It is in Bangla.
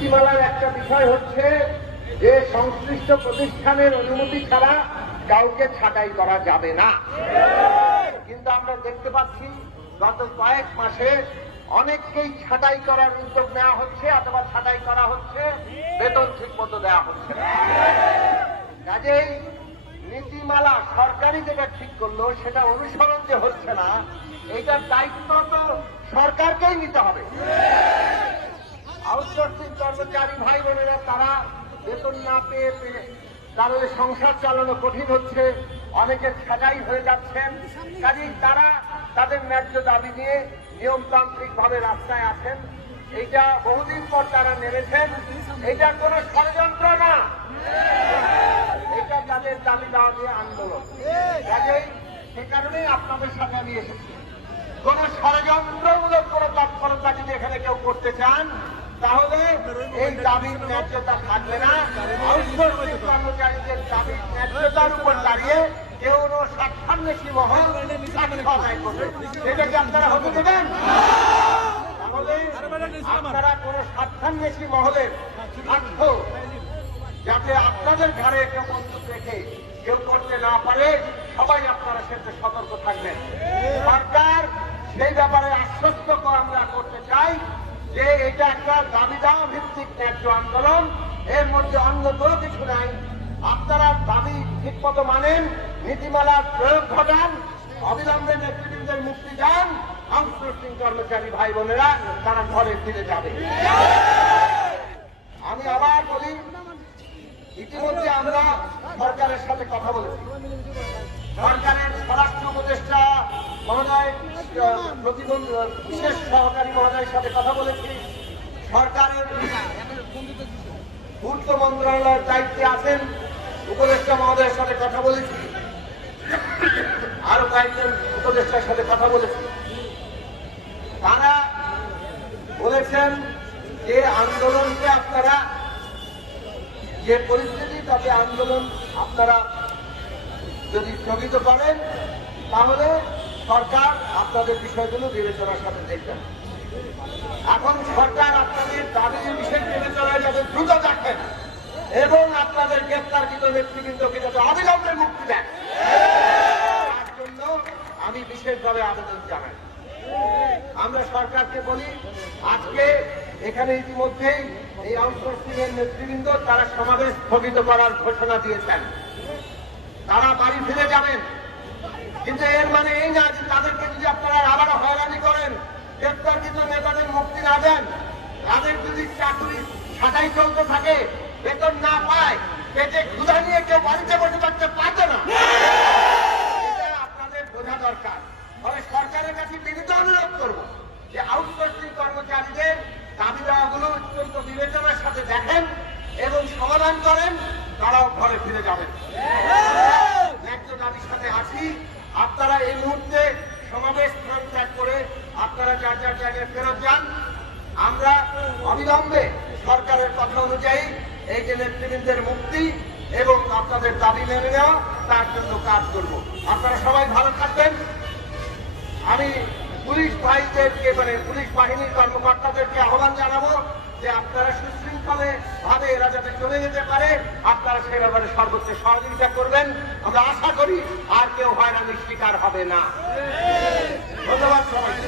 নীতিমালার একটা বিষয় হচ্ছে যে সংশ্লিষ্ট প্রতিষ্ঠানের অনুমতি ছাড়া কাউকে ছাঁটাই করা যাবে না। কিন্তু আমরা দেখতে পাচ্ছি গত কয়েক মাসে অনেককেই ছাঁটাই করার উদ্যোগ নেওয়া হচ্ছে অথবা ছাঁটাই করা হচ্ছে, বেতন ঠিক মতো দেওয়া হচ্ছে না। কাজেই নীতিমালা সরকারি যেটা ঠিক করলো সেটা অনুসরণ যে হচ্ছে না, এইটার দায়িত্ব তো সরকারকেই নিতে হবে। আউটসোর্সিং কর্মচারী ভাই বোনেরা তারা বেতন না পেয়ে তাদের সংসার চালানো কঠিন হচ্ছে, অনেকে ছাঁটাই হয়ে যাচ্ছেন। কাজেই তারা তাদের ন্যায্য দাবি নিয়ে নিয়মতান্ত্রিক ভাবে রাস্তায় আছেন। এইটা বহুদিন পর তারা নেমেছেন। এটা কোন ষড়যন্ত্র না, এটা তাদের দাবি দেওয়া নিয়ে আন্দোলন। কাজেই সে কারণেই আপনাদের সাথে আমি এসেছি। কোন ষড়যন্ত্রমূলক কোন তৎপরতা যদি এখানে কেউ করতে চান তাহলে এই দাবির ন্যায্যতা থাকবে না। আউটসোর্সিং কর্মচারীদের দাবির ন্যায্যতার উপর দাঁড়িয়ে কেউ স্বার্থান্বেষী মহল আদায় করবে, এটা কি আপনারা হতে দেবেন? তাহলে আপনারা কোন স্বার্থান্বেষী মহলের স্বার্থ যাতে আপনাদের ঘরে কেউ বন্দুক রেখে কেউ করতে না পারে, সবাই আপনারা সেটা সতর্ক থাকবেন। সরকার সেই ব্যাপারে আশ্বস্ত আমরা করতে চাই যে এটা একটা দাবি দেওয়া ভিত্তিক ন্যায্য আন্দোলন, এর মধ্যে অন্য কোনো কিছু নাই। আপনারা দাবি ঠিক মতো মানেন, নীতিমালার প্রয়োগ ঘটান, অবিলম্বে নেতৃবৃন্দের মুক্তি দেন, আউটসোর্সিং কর্মচারী ভাই বোনেরা তারা ঘরে ফিরে যাবে। আমি আবার বলি, ইতিমধ্যে আমরা সরকারের সাথে কথা বলেছি। সরকারের স্বরাষ্ট্র উপদেষ্টা মহোদয়, বিশেষ সহকারী মহোদয়ের সাথে কথা বলেছি। সরকারের পূর্ত মন্ত্রণালয়ের দায়িত্বে আছেন উপদেষ্টা মহোদয়ের সাথে কথা বলেছি, আরো কয়েকজন উপদেষ্টার সাথে কথা বলেছি। তারা বলেছেন যে আন্দোলনকে আপনারা যে পরিস্থিতি তাতে আন্দোলন আপনারা যদি স্থগিত করেন তাহলে সরকার আপনাদের বিষয়গুলো বিবেচনার সাথে দেখবেন। এখন সরকার আপনাদের দাবির বিষয় বিবেচনায় যাতে দ্রুত দেখেন এবং আপনাদের গ্রেপ্তারকৃত নেতৃবৃন্দকে যাতে অবিলম্বে মুক্তি দেন, তার জন্য আমি বিশেষভাবে আবেদন জানাই। আমরা সরকারকে বলি, আজকে এখানে ইতিমধ্যেই এই আউটসোর্সিং এর নেতৃবৃন্দ তারা সমাবেশ স্থগিত করার ঘোষণা দিয়েছেন। তারা বাড়ি ফিরে যাবেন, কিন্তু এর মানে এই না যে তাদেরকে যদি আপনারা আবারও হয়রানি করেন, গ্রেপ্তারকৃত নেতাদের মুক্তি না দেন, তাদের যদি চাকরি ছাঁটাই চলতে থাকে, বেতন না পায়, পেটে ক্ষুধা নিয়ে কেউ বাড়িতে বসে থাকতে পারবে না, এটা আপনাদের বোঝা দরকার। ফলে সরকারের কাছে বিনীত অনুরোধ করব যে আউটসোর্সিং কর্মচারীদের দাবি দেওয়াগুলো অত্যন্ত বিবেচনার সাথে দেখেন এবং সমাধান করেন, তারাও ঘরে ফিরে যাবেন। ন্যায্য দাবির সাথে আছি। আপনারা এই মুহূর্তে সমাবেশ ত্যাগ করে আপনারা যার যার জায়গায় ফেরত যান। আমরা অবিলম্বে সরকারের কথা অনুযায়ী এই যে নেতৃবৃন্দের মুক্তি এবং আপনাদের দাবি মেনে নেওয়া, তার জন্য কাজ করব। আপনারা সবাই ভালো থাকবেন। আমি পুলিশ ভাইদেরকে পুলিশ বাহিনীর কর্মকর্তাদেরকে আহ্বান জানাবো যে আপনারা সুশৃঙ্খলে ভাবে এরা যাতে চলে যেতে পারে, আপনারা সে ব্যাপারে সর্বোচ্চ সহযোগিতা করবেন। আমরা আশা করি আর কেউ হয়রানির শিকার হবে না। ধন্যবাদ সবাইকে।